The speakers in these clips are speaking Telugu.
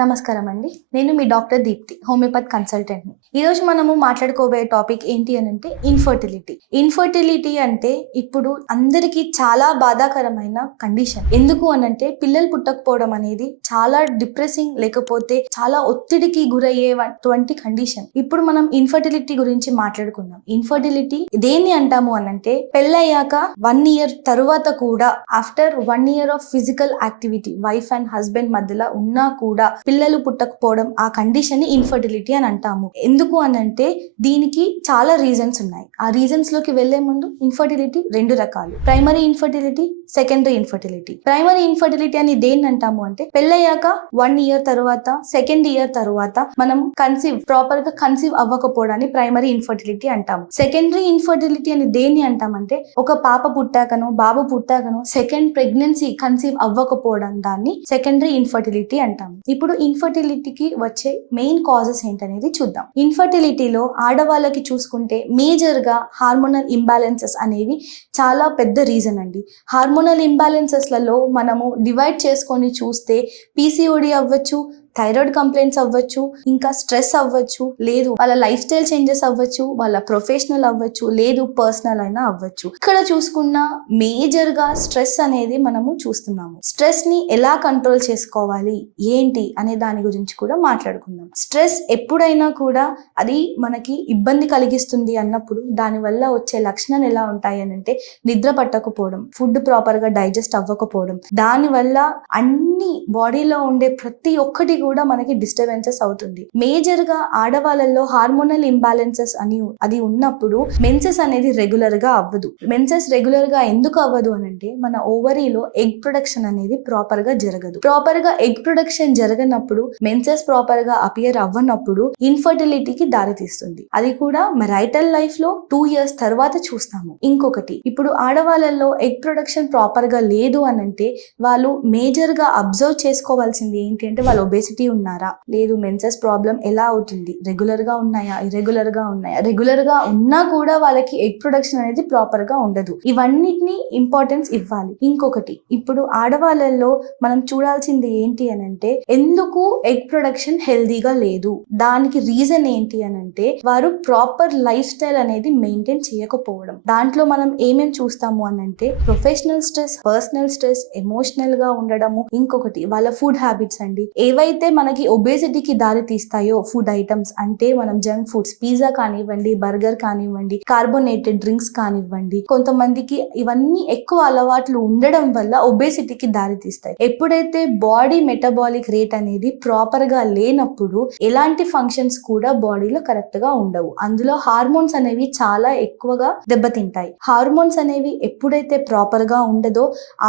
నమస్కారం అండి నేను మీ డాక్టర్ దీప్తి హోమియోపతి కన్సల్టెంట్ని. ఈరోజు మనము మాట్లాడుకోబోయే టాపిక్ ఏంటి అని అంటే ఇన్ఫర్టిలిటీ. ఇన్ఫర్టిలిటీ అంటే ఇప్పుడు అందరికీ చాలా బాధాకరమైన కండిషన్. ఎందుకు అనంటే పిల్లలు పుట్టకపోవడం అనేది చాలా డిప్రెసింగ్ లేకపోతే చాలా ఒత్తిడికి గురయ్యేటువంటి కండిషన్. ఇప్పుడు మనం ఇన్ఫర్టిలిటీ గురించి మాట్లాడుకుందాం. ఇన్ఫర్టిలిటీ దేన్ని అంటాము అనంటే పెళ్ళయ్యాక వన్ ఇయర్ తరువాత కూడా after one year of physical activity wife and husband మధ్యలో ఉన్నా కూడా పిల్లలు పుట్టకపోవడం ఆ కండిషన్ని ఇన్ఫర్టిలిటీ అని అంటాము. ఎందుకు అని అంటే దీనికి చాలా రీజన్స్ ఉన్నాయి. ఆ రీజన్స్లోకి వెళ్ళే ముందు ఇన్ఫర్టిలిటీ రెండు రకాలు. Primary infertility secondary infertility primary infertility అని దేన్ని అంటాము అంటే పెళ్ళయ్యాక వన్ ఇయర్ తర్వాత సెకండ్ ఇయర్ తర్వాత మనం కన్సీవ్ ప్రాపర్గా కన్సీవ్ అవ్వకపోవడాన్ని ప్రైమరీ ఇన్ఫర్టిలిటీ అంటాము. సెకండరీ ఇన్ఫర్టిలిటీ అని దేన్ని అంటామంటే ఒక పాప పుట్టాకను బాబు పుట్టాకను సెకండ్ ప్రెగ్నెన్సీ కన్సీవ్ అవ్వకపోవడం దాన్ని సెకండరీ ఇన్ఫర్టిలిటీ అంటాము. ఇప్పుడు ఇన్ఫర్టిలిటీకి వచ్చే మెయిన్ కాజెస్ ఏంటనేది చూద్దాం. ఇన్ఫర్టిలిటీలో ఆడవాళ్ళకి చూసుకుంటే మేజర్గా హార్మోనల్ ఇంబ్యాలెన్సెస్ అనేవి చాలా పెద్ద రీజన్ అండి. హార్మోనల్ ఇంబ్యాలెన్సెస్లలో మనము డివైడ్ చేసుకొని చూస్తే పీసీఓడి అవ్వచ్చు థైరాయిడ్ కంప్లైంట్స్ అవ్వచ్చు ఇంకా స్ట్రెస్ అవ్వచ్చు లేదు వాళ్ళ లైఫ్ స్టైల్ చేంజెస్ అవ్వచ్చు వాళ్ళ ప్రొఫెషనల్ అవ్వచ్చు లేదు పర్సనల్ అయినా అవ్వచ్చు. ఇక్కడ చూసుకున్న మేజర్గా స్ట్రెస్ అనేది మనము చూస్తున్నాము. స్ట్రెస్ని ఎలా కంట్రోల్ చేసుకోవాలి ఏంటి అనే దాని గురించి కూడా మాట్లాడుకుందాం. స్ట్రెస్ ఎప్పుడైనా కూడా అది మనకి ఇబ్బంది కలిగిస్తుంది అన్నప్పుడు దాని వల్ల వచ్చే లక్షణాలు ఎలా ఉంటాయి అని అంటే నిద్ర పట్టకపోవడం ఫుడ్ ప్రాపర్గా డైజెస్ట్ అవ్వకపోవడం దాని వల్ల అన్ని బాడీలో ఉండే ప్రతి ఒక్కటి కూడా మనకి డిస్టర్బెన్సెస్ అవుతుంది. మేజర్గా ఆడవాళ్ళలో హార్మోనల్ ఇంబ్యాలెన్సెస్ అని అది ఉన్నప్పుడు మెన్సెస్ అనేది రెగ్యులర్గా అవ్వదు. మెన్సెస్ రెగ్యులర్గా ఎందుకు అవ్వదు అని అంటే మన ఓవరీలో ఎగ్ ప్రొడక్షన్ అనేది ప్రాపర్గా జరగదు. ప్రాపర్గా ఎగ్ ప్రొడక్షన్ జరగనప్పుడు మెన్సెస్ ప్రాపర్గా అపియర్ అవ్వనప్పుడు ఇన్ఫర్టిలిటీకి దారితీస్తుంది. అది కూడా మెరైటల్ లైఫ్లో టూ ఇయర్స్ తర్వాత చూస్తాము. ఇంకొకటి ఇప్పుడు ఆడవాళ్ళలో ఎగ్ ప్రొడక్షన్ ప్రాపర్గా లేదు అని అంటే వాళ్ళు మేజర్గా అబ్జర్వ్ చేసుకోవాల్సింది ఏంటి అంటే వాళ్ళు ఒబేసిటీ ఉన్నారా? లేదు మెన్సెస్ ప్రాబ్లం ఎలా అవుతుంది? రెగ్యులర్గా ఉన్నాయా? ఇరెగ్యులర్గా ఉన్నాయా? రెగ్యులర్గా ఉన్నా కూడా వాళ్ళకి ఎగ్ ప్రొడక్షన్ అనేది ప్రాపర్గా ఉండదు. ఇవన్నిటిని ఇంపార్టెన్స్ ఇవ్వాలి. ఇంకొకటి ఇప్పుడు ఆడవాళ్ళల్లో మనం చూడాల్సింది ఏంటి అని అంటే ఎందుకు ఎగ్ ప్రొడక్షన్ హెల్దీగా లేదు? దానికి రీజన్ ఏంటి అని అంటే వారు ప్రాపర్ లైఫ్ స్టైల్ అనేది మెయింటైన్ చేయకపోవడం. దాంట్లో మనం ఏమేం చూస్తాము అని అంటే ప్రొఫెషనల్ స్ట్రెస్ పర్సనల్ స్ట్రెస్ ఎమోషనల్గా ఉండడము. ఇంకొకటి వాళ్ళ ఫుడ్ హ్యాబిట్స్ అండి. ఏవైతే మనకి ఒబేసిటీకి దారి తీస్తాయో ఫుడ్ ఐటమ్స్ అంటే మనం జంక్ ఫుడ్స్ పిజ్జా కానివ్వండి బర్గర్ కానివ్వండి కార్బోనేటెడ్ డ్రింక్స్ కానివ్వండి కొంతమందికి ఇవన్నీ ఎక్కువ అలవాట్లు ఉండడం వల్ల ఒబేసిటీకి దారి తీస్తాయి. ఎప్పుడైతే బాడీ మెటబాలిక్ రేట్ అనేది ప్రాపర్గా లేనప్పుడు ఎలాంటి ఫంక్షన్స్ కూడా బాడీలో కరెక్ట్గా ఉండవు. అందులో హార్మోన్స్ అనేవి చాలా ఎక్కువగా దెబ్బతింటాయి. హార్మోన్స్ అనేవి ఎప్పుడైతే ప్రాపర్గా ఉండదో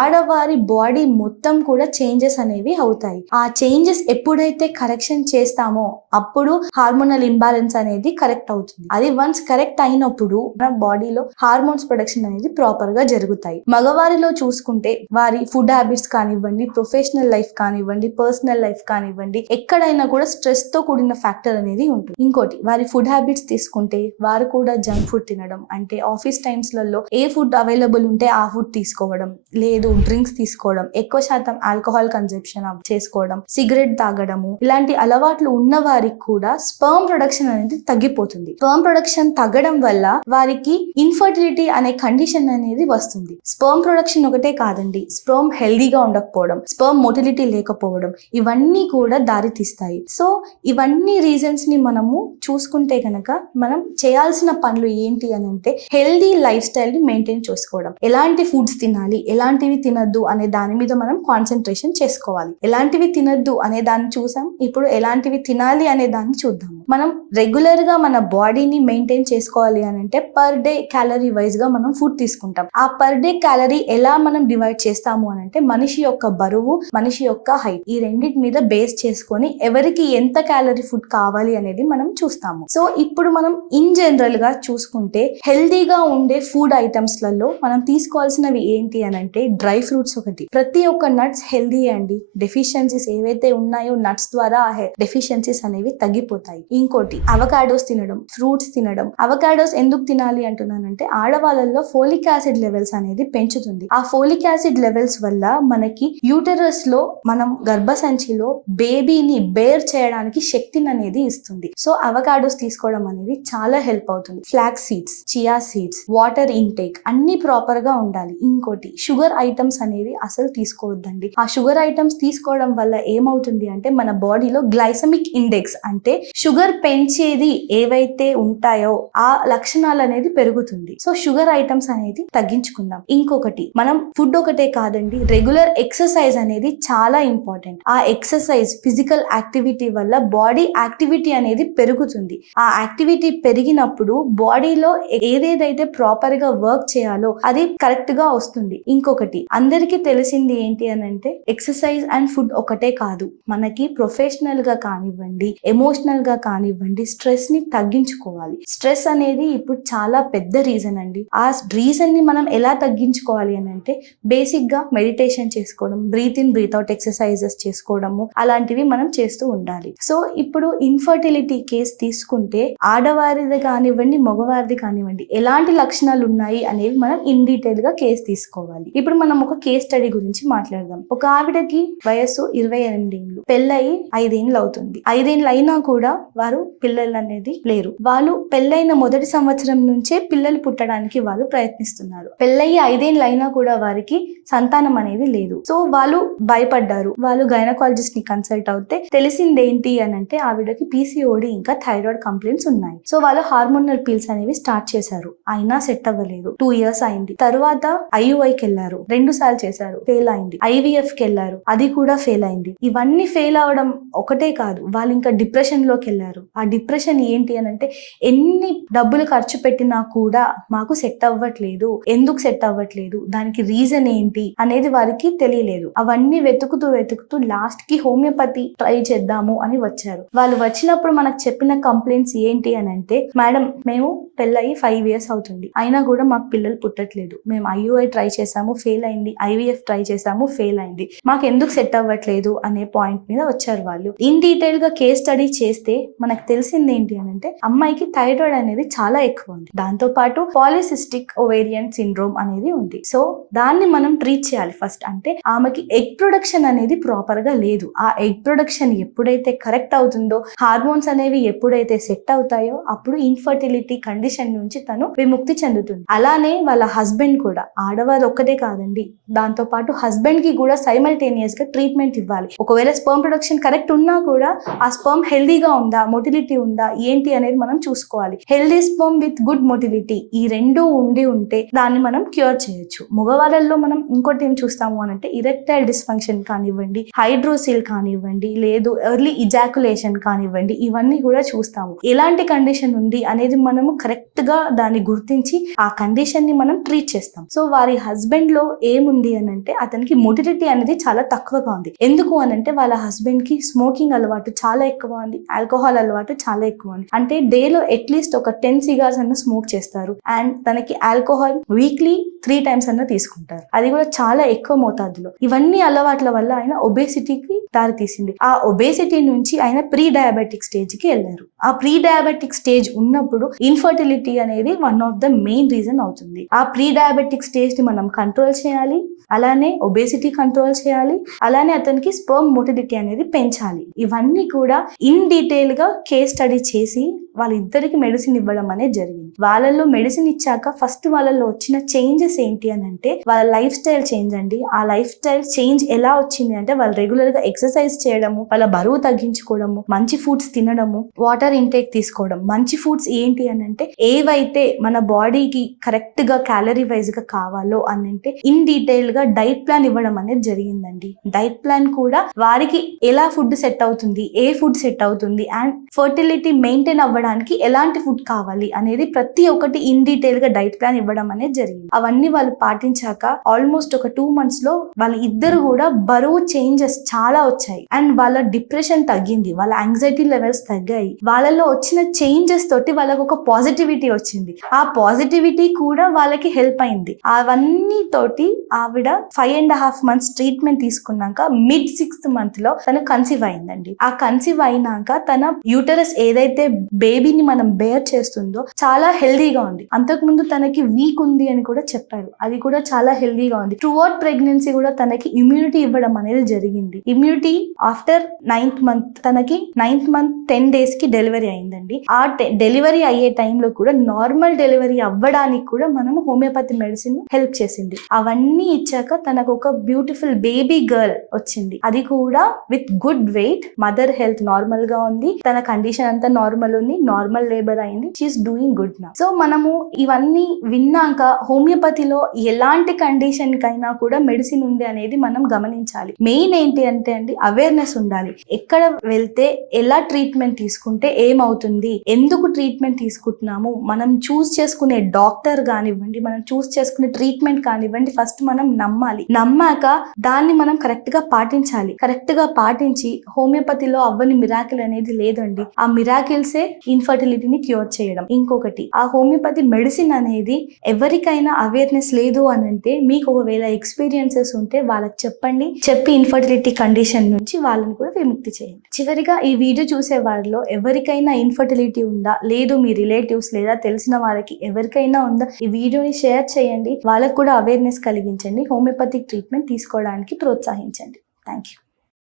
ఆడవారి బాడీ మొత్తం కూడా చేంజెస్ అనేవి అవుతాయి. ఆ చేంజెస్ ఎప్పుడైతే కరెక్షన్ చేస్తామో అప్పుడు హార్మోనల్ ఇంబ్యాలెన్స్ అనేది కరెక్ట్ అవుతుంది. అది వన్స్ కరెక్ట్ అయినప్పుడు మన బాడీలో హార్మోన్స్ ప్రొడక్షన్ అనేది ప్రాపర్గా జరుగుతాయి. మగవారిలో చూసుకుంటే వారి ఫుడ్ హ్యాబిట్స్ కానివ్వండి ప్రొఫెషనల్ లైఫ్ కానివ్వండి పర్సనల్ లైఫ్ కానివ్వండి ఎక్కడైనా కూడా స్ట్రెస్తో కూడిన ఫ్యాక్టర్ అనేది ఉంటుంది. ఇంకోటి వారి ఫుడ్ హ్యాబిట్స్ తీసుకుంటే వారు కూడా జంక్ ఫుడ్ తినడం అంటే ఆఫీస్ టైమ్స్లలో ఏ ఫుడ్ అవైలబుల్ ఉంటే ఆ ఫుడ్ తీసుకోవడం లేదు డ్రింక్స్ తీసుకోవడం ఎక్కువ శాతం ఆల్కహాల్ కన్సెప్షన్ చేసుకోవడం సిగరెట్ తాగడము ఇలాంటి అలవాట్లు ఉన్న వారికి కూడా స్పర్మ్ ప్రొడక్షన్ అనేది తగ్గిపోతుంది. స్పర్మ్ ప్రొడక్షన్ తగ్గడం వల్ల వారికి ఇన్ఫర్టిలిటీ అనే కండిషన్ అనేది వస్తుంది. స్పర్మ్ ప్రొడక్షన్ ఒకటే కాదండి స్పర్మ్ హెల్దీగా ఉండకపోవడం స్పర్మ్ మోటిలిటీ లేకపోవడం ఇవన్నీ కూడా దారి తీస్తాయి సో ఇవన్నీ రీజన్స్ని మనము చూసుకుంటే కనుక మనం చేయాల్సిన పనులు ఏంటి అని అంటే హెల్దీ లైఫ్ స్టైల్ని మెయింటైన్ చేసుకోవడం. ఎలాంటి ఫుడ్స్ తినాలి ఎలాంటివి తినద్దు అనే దాని మీద మనం కాన్సన్ట్రేషన్ చేసుకోవాలి. ఎలాంటివి తినద్దు అనే దాని దాన్ని చూసాం. ఇప్పుడు ఎలాంటివి తినాలి అనే దాన్ని చూద్దాము. మనం రెగ్యులర్గా మన బాడీని మెయింటైన్ చేసుకోవాలి అని అంటే పర్ డే క్యాలరీ వైజ్గా మనం ఫుడ్ తీసుకుంటాం. ఆ పర్ డే క్యాలరీ ఎలా మనం డివైడ్ చేస్తాము అని అంటే మనిషి యొక్క బరువు మనిషి యొక్క హైట్ ఈ రెండింటి మీద బేస్ చేసుకొని ఎవరికి ఎంత క్యాలరీ ఫుడ్ కావాలి అనేది మనం చూస్తాము. సో ఇప్పుడు మనం ఇన్ జనరల్గా చూసుకుంటే హెల్దీగా ఉండే ఫుడ్ ఐటమ్స్లలో మనం తీసుకోవాల్సినవి ఏంటి అని అంటే డ్రై ఫ్రూట్స్ ఒకటి. ప్రతి ఒక్క నట్స్ హెల్దీ అండి. డెఫిషియన్సీస్ ఏవైతే ఉన్నాయో నట్స్ ద్వారా ఆ డెఫిషియన్సీస్ అనేవి తగ్గిపోతాయి. ఇంకోటి అవకాడోస్ తినడం ఫ్రూట్స్ తినడం. అవకాడోస్ ఎందుకు తినాలి అంటున్నానంటే ఆడవాళ్ళల్లో ఫోలిక్ యాసిడ్ లెవెల్స్ అనేది పెంచుతుంది. ఆ ఫోలిక్ యాసిడ్ లెవెల్స్ వల్ల మనకి యూటరస్లో మనం గర్భసంచిలో బేబీని బేర్ చేయడానికి శక్తిని అనేది ఇస్తుంది. సో అవకాడోస్ తీసుకోవడం అనేది చాలా హెల్ప్ అవుతుంది. Flax seeds chia seeds water intake అన్ని ప్రాపర్గా ఉండాలి. ఇంకోటి షుగర్ ఐటమ్స్ అనేవి అసలు తీసుకోవద్దండి. ఆ షుగర్ ఐటమ్స్ తీసుకోవడం వల్ల ఏమవుతుంది అంటే మన బాడీలో గ్లైసమిక్ ఇండెక్స్ అంటే షుగర్ షుగర్ పెంచేది ఏవైతే ఉంటాయో ఆ లక్షణాలు అనేది పెరుగుతుంది. సో షుగర్ ఐటమ్స్ అనేది తగ్గించుకుందాం. ఇంకొకటి మనం ఫుడ్ ఒకటే కాదండి రెగ్యులర్ ఎక్సర్సైజ్ అనేది చాలా ఇంపార్టెంట్. ఆ ఎక్సర్సైజ్ ఫిజికల్ యాక్టివిటీ వల్ల బాడీ యాక్టివిటీ అనేది పెరుగుతుంది. ఆ యాక్టివిటీ పెరిగినప్పుడు బాడీలో ఏదేదైతే ప్రాపర్గా వర్క్ చేయాలో అది కరెక్ట్గా వస్తుంది. ఇంకొకటి అందరికీ తెలిసింది ఏంటి అని అంటే ఎక్సర్సైజ్ అండ్ ఫుడ్ ఒకటే కాదు. మనకి ప్రొఫెషనల్గా కానివ్వండి ఎమోషనల్గా కానివ్వండి స్ట్రెస్ని తగ్గించుకోవాలి. స్ట్రెస్ అనేది ఇప్పుడు చాలా పెద్ద రీజన్ అండి. ఆ రీజన్ని మనం ఎలా తగ్గించుకోవాలి అని అంటే బేసిక్గా మెడిటేషన్ చేసుకోవడం breathe in breathe out exercises చేసుకోవడము అలాంటివి మనం చేస్తూ ఉండాలి. సో ఇప్పుడు ఇన్ఫర్టిలిటీ కేస్ తీసుకుంటే ఆడవారిది కానివ్వండి మగవారిది కానివ్వండి ఎలాంటి లక్షణాలు ఉన్నాయి అనేవి మనం ఇన్ డీటెయిల్గా కేసు తీసుకోవాలి. ఇప్పుడు మనం ఒక కేస్ స్టడీ గురించి మాట్లాడదాం. ఒక ఆవిడకి వయసు ఇరవై ఎనిమిది పెళ్ళయి ఐదేళ్ళు అవుతుంది. ఐదేళ్ళు అయినా కూడా వారు పిల్లలు అనేది లేరు. వాళ్ళు పెళ్ళైన మొదటి సంవత్సరం నుంచే పిల్లలు పుట్టడానికి వాళ్ళు ప్రయత్నిస్తున్నారు. పెళ్ళయి ఐదేళ్ళు అయినా కూడా వారికి సంతానం అనేది లేదు. సో వాళ్ళు భయపడ్డారు. వాళ్ళు గైనకాలజిస్ట్ని కన్సల్ట్ అవుతే తెలిసింది ఏంటి అని అంటే ఆవిడకి పీసీఓడి ఇంకా థైరాయిడ్ కంప్లైంట్స్ ఉన్నాయి. సో వాళ్ళు హార్మోనల్ పీల్స్ అనేవి స్టార్ట్ చేశారు. అయినా సెట్ అవ్వలేదు. టూ ఇయర్స్ అయింది. తర్వాత ఐయుఐకి వెళ్ళారు. రెండు సార్లు చేశారు. ఫెయిల్ అయింది. ఐవీఎఫ్కి వెళ్ళారు. అది కూడా ఫెయిల్ అయింది. ఇవన్నీ ఫెయిల్ అవడం ఒకటే కాదు. వాళ్ళు ఇంకా డిప్రెషన్లోకి వెళ్ళారు. ఆ డిప్రెషన్ ఏంటి అని అంటే ఎన్ని డబ్బులు ఖర్చు పెట్టినా కూడా మాకు సెట్ అవ్వట్లేదు. ఎందుకు సెట్ అవ్వట్లేదు? దానికి రీజన్ ఏంటి? అనేది వారికి తెలియలేదు. అవన్నీ వెతుకుతూ వెతుకుతూ లాస్ట్కి హోమియోపతి ట్రై చేద్దాము అని వచ్చారు. వాళ్ళు వచ్చినప్పుడు మనకు చెప్పిన కంప్లైంట్స్ ఏంటి అని అంటే మేడం మేము పెళ్ళయి ఫైవ్ ఇయర్స్ అవుతుంది. అయినా కూడా మాకు పిల్లలు పుట్టట్లేదు. మేము ఐయుఐ ట్రై చేసాము ఫెయిల్ అయింది. ఐవీఎఫ్ ట్రై చేసాము ఫెయిల్ అయింది. మాకు ఎందుకు సెట్ అవ్వట్లేదు? అనే పాయింట్ మీద వచ్చారు వాళ్ళు. ఇన్ డీటెయిల్గా కేస్ స్టడీ చేస్తే మనకు తెలిసింది ఏంటి అని అంటే అమ్మాయికి థైరాయిడ్ అనేది చాలా ఎక్కువ ఉంది. దాంతో పాటు పాలిసిస్టిక్ ఓవేరియన్ సిండ్రోమ్ అనేది ఉంది. సో దాన్ని మనం ట్రీట్ చేయాలి ఫస్ట్. అంటే ఆమెకి ఎగ్ ప్రొడక్షన్ అనేది ప్రాపర్గా లేదు. ఆ ఎగ్ ప్రొడక్షన్ ఎప్పుడైతే కరెక్ట్ అవుతుందో హార్మోన్స్ అనేవి ఎప్పుడైతే సెట్ అవుతాయో అప్పుడు ఇన్ఫర్టిలిటీ కండిషన్ నుంచి తను విముక్తి చెందుతుంది. అలానే వాళ్ళ హస్బెండ్ కూడా. ఆడవారు ఒక్కటే కాదండి. దాంతో పాటు హస్బెండ్కి కూడా సైమల్టేనియస్గా ట్రీట్మెంట్ ఇవ్వాలి. ఒకవేళ స్పర్మ్ ప్రొడక్షన్ కరెక్ట్ ఉన్నా కూడా ఆ స్పర్మ్ హెల్దీగా ఉందా మొటిలిటీ ఉందా ఏంటి అనేది మనం చూసుకోవాలి. Healthy sperm with good motility ఈ రెండు ఉండి ఉంటే దాన్ని మనం క్యూర్ చేయొచ్చు. మగవాళ్ళల్లో మనం ఇంకోటి ఏం చూస్తాము అని అంటే ఇరెక్టైల్ డిస్ఫంక్షన్ కానివ్వండి హైడ్రోసిల్ కానివ్వండి లేదు ఎర్లీ ఇజాకులేషన్ కానివ్వండి ఇవన్నీ కూడా చూస్తాము. ఎలాంటి కండిషన్ ఉంది అనేది మనము కరెక్ట్గా దాన్ని గుర్తించి ఆ కండిషన్ని మనం ట్రీట్ చేస్తాం. సో వారి హస్బెండ్లో ఏముంది అని అంటే అతనికి మొటిలిటీ అనేది చాలా తక్కువగా ఉంది. ఎందుకు అని అంటే వాళ్ళ హస్బెండ్కి స్మోకింగ్ అలవాటు చాలా ఎక్కువ ఉంది. ఆల్కహాల్ అలవాటు చాలా ఎక్కువ ఉంది. అంటే డేలో అట్లీస్ట్ ఒక టెన్ సిగార్స్ అన్న స్మోక్ చేస్తారు. అండ్ తనకి ఆల్కహాల్ వీక్లీ త్రీ టైమ్స్ అన్న తీసుకుంటారు. అది కూడా చాలా ఎక్కువ మోతాదులో. ఇవన్నీ అలవాట్ల వల్ల ఆయన ఒబేసిటీకి దారి తీసింది ఆ ఒబేసిటీ నుంచి ఆయన ప్రీ డయాబెటిక్ స్టేజ్కి వెళ్ళారు. ఆ ప్రీ డయాబెటిక్ స్టేజ్ ఉన్నప్పుడు ఇన్ఫర్టిలిటీ అనేది one of the main reason అవుతుంది. ఆ ప్రీ డయాబెటిక్ స్టేజ్ని మనం కంట్రోల్ చేయాలి అలానే ఒబేసిటీ కంట్రోల్ చేయాలి అలానే అతనికి స్పర్మ్ మోటిలిటీ అనేది పెంచాలి. ఇవన్నీ కూడా ఇన్ డీటెయిల్గా కేస్ స్టడీ చేసి వాళ్ళిద్దరికి మెడిసిన్ ఇవ్వడం అనేది జరిగింది. వాళ్ళల్లో మెడిసిన్ ఇచ్చాక ఫస్ట్ వాళ్ళల్లో వచ్చిన చేంజెస్ ఏంటి అని అంటే వాళ్ళ లైఫ్ స్టైల్ చేంజ్ అండి. ఆ లైఫ్ స్టైల్ చేంజ్ ఎలా వచ్చింది అంటే వాళ్ళు రెగ్యులర్గా ఎక్సర్సైజ్ చేయడము వాళ్ళ బరువు తగ్గించుకోవడము మంచి ఫుడ్స్ తినడము వాటర్ ఇంటేక్ తీసుకోవడం. మంచి ఫుడ్స్ ఏంటి అని అంటే ఏవైతే మన బాడీకి కరెక్ట్గా క్యాలరీ వైజ్గా కావాలో అని అంటే ఇన్ డీటెయిల్గా డైట్ ప్లాన్ ఇవ్వడం అనేది జరిగిందండి. డైట్ ప్లాన్ కూడా వారికి ఎలా ఫుడ్ సెట్ అవుతుంది ఏ ఫుడ్ సెట్ అవుతుంది అండ్ ఫర్టిలిటీ మెయింటైన్ అవ్వడం అవ్వడానికి ఎలాంటి ఫుడ్ కావాలి అనేది ప్రతి ఒక్కటి ఇన్ డీటెయిల్గా డైట్ ప్లాన్ ఇవ్వడం అనేది జరిగింది. అవన్నీ వాళ్ళు పాటించాక ఆల్మోస్ట్ ఒక టూ మంత్స్లో వాళ్ళ ఇద్దరు కూడా బరువు చేంజెస్ చాలా వచ్చాయి. అండ్ వాళ్ళ డిప్రెషన్ తగ్గింది. వాళ్ళ యాంగ్జైటీ లెవెల్స్ తగ్గాయి. వాళ్ళలో వచ్చిన చేంజెస్ తోటి వాళ్ళకు ఒక పాజిటివిటీ వచ్చింది. ఆ పాజిటివిటీ కూడా వాళ్ళకి హెల్ప్ అయింది. అవన్నీ తోటి ఆవిడ five and half months treatment తీసుకున్నాక మిడ్ సిక్స్త్ మంత్లో తను కన్సీవ్ అయిందండి. ఆ కన్సీవ్ అయినాక తన యూటరస్ ఏదైతే బేబీని మనం బేర్ చేస్తుందో చాలా హెల్దీగా ఉంది. అంతకుముందు తనకి వీక్ ఉంది అని కూడా చెప్పారు. అది కూడా చాలా హెల్దీగా ఉంది. త్రూఅవుట్ ప్రెగ్నెన్సీ కూడా తనకి ఇమ్యూనిటీ ఇవ్వడం అనేది జరిగింది. ఇమ్యూనిటీ ఆఫ్టర్ నైన్త్ మంత్ తనకి నైన్త్ మంత్ టెన్ డేస్కి డెలివరీ అయిందండి. ఆ డెలివరీ అయ్యే టైంలో కూడా నార్మల్ డెలివరీ అవ్వడానికి కూడా మనము హోమియోపతి మెడిసిన్ హెల్ప్ చేసింది. అవన్నీ ఇచ్చాక తనకు ఒక బ్యూటిఫుల్ బేబీ గర్ల్ వచ్చింది. అది కూడా with good weight mother health నార్మల్గా ఉంది. తన కండిషన్ అంతా నార్మల్ ఉంది. నార్మల్ లేబర్ అయింది. షీఈస్ డూయింగ్ గుడ్ నా సో మనము ఇవన్నీ విన్నాక హోమియోపతిలో ఎలాంటి కండిషన్ కైనా కూడా మెడిసిన్ ఉంది అనేది మనం గమనించాలి. మెయిన్ ఏంటి అంటే అండి అవేర్నెస్ ఉండాలి. ఎక్కడ వెళ్తే ఎలా ట్రీట్మెంట్ తీసుకుంటే ఏమవుతుంది ఎందుకు ట్రీట్మెంట్ తీసుకుంటున్నాము మనం చూస్ చేసుకునే డాక్టర్ కానివ్వండి మనం చూస్ చేసుకునే ట్రీట్మెంట్ కానివ్వండి ఫస్ట్ మనం నమ్మాలి. నమ్మాక దాన్ని మనం కరెక్ట్గా పాటించాలి. కరెక్ట్గా పాటించి హోమియోపతిలో అవ్వని మిరాకిల్ అనేది లేదండి. ఆ మిరాకిల్సే ఇన్ఫర్టిలిటీని క్యూర్ చేయడం. ఇంకొకటి ఆ హోమియోపతి మెడిసిన్ అనేది ఎవరికైనా అవేర్నెస్ లేదు అని అంటే మీకు ఒకవేళ ఎక్స్పీరియన్సెస్ ఉంటే వాళ్ళకి చెప్పండి. చెప్పి ఇన్ఫర్టిలిటీ కండిషన్ నుంచి వాళ్ళని కూడా విముక్తి చేయండి. చివరిగా ఈ వీడియో చూసే వారిలో ఎవరికైనా ఇన్ఫర్టిలిటీ ఉందా? లేదు మీ రిలేటివ్స్ లేదా తెలిసిన వాళ్ళకి ఎవరికైనా ఉందా? ఈ వీడియోని షేర్ చేయండి. వాళ్ళకు కూడా అవేర్నెస్ కలిగించండి. హోమియోపతిక్ ట్రీట్మెంట్ తీసుకోవడానికి ప్రోత్సహించండి. Thank you